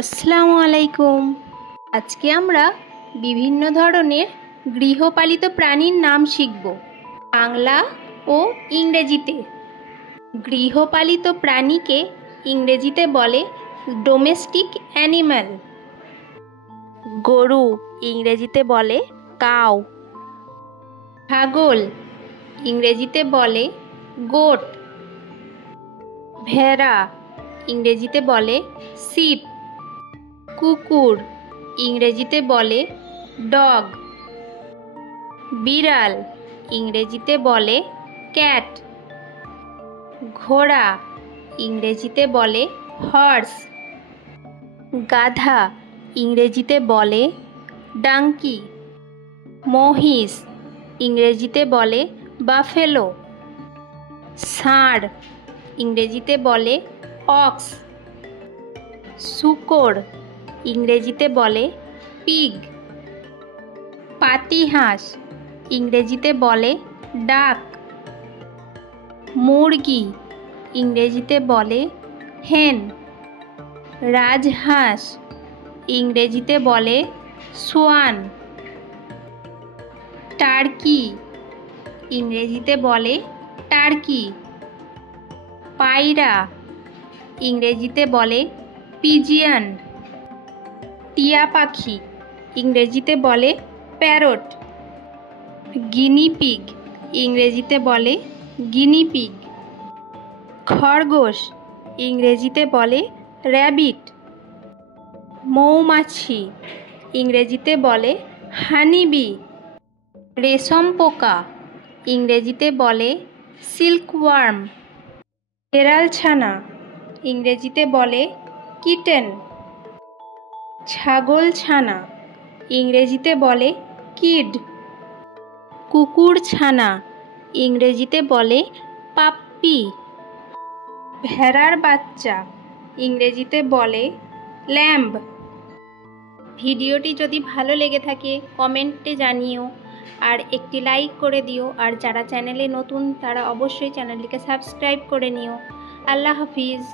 আসসালামু আলাইকুম। আজকে আমরা বিভিন্ন ধরনের গৃহপালিত প্রাণীর নাম শিখব, বাংলা ও ইংরেজিতে। গৃহপালিত প্রাণীকে ইংরেজিতে বলে ডোমেস্টিক অ্যানিম্যাল। গরু ইংরেজিতে বলে কাউ। ছাগল ইংরেজিতে বলে গোট। ভেড়া ইংরেজিতে বলে শিপ। কুকুর ইংরেজিতে বলে ডগ। বিড়াল ইংরেজিতে বলে ক্যাট। ঘোড়া ইংরেজিতে বলে হর্স। গাধা ইংরেজিতে বলে ডাঙ্কি। মহিষ ইংরেজিতে বলে বাফেলো। ষাঁড় ইংরেজিতে বলে অক্স। শূকর ইংরেজিতে বলে পিগ। পাতিহাঁস ইংরেজিতে বলে ডাক। মুরগি ইংরেজিতে বলে হেন। রাজহাঁস ইংরেজিতে বলে সোয়ান। টার্কি ইংরেজিতে বলে টার্কি। পায়রা ইংরেজিতে বলে পিজিয়ন। টিয়া পাখি ইংরেজিতে বলে প্যারট। গিনি পিগ ইংরেজিতে বলে গিনি পিগ। খরগোশ ইংরেজিতে বলে র্যাবিট। মৌমাছি ইংরেজিতে বলে হানিবি। রেশম পোকা ইংরেজিতে বলে সিল্কওয়ার্ম। বিড়াল ছানা ইংরেজিতে বলে কিটেন। ছাগল ছানা ইংরেজিতে বলে কিড। কুকুর ছানা ইংরেজিতে বলে পাপ্পি। ভেড়ার বাচ্চা ইংরেজিতে বলে ল্যাম্ব। ভিডিওটি যদি ভালো লেগে থাকে কমেন্টে জানিও, আর একটি লাইক করে দিও। আর যারা চ্যানেলে নতুন তারা অবশ্যই চ্যানেলটিকে সাবস্ক্রাইব করে নিও। আল্লাহ হাফিজ।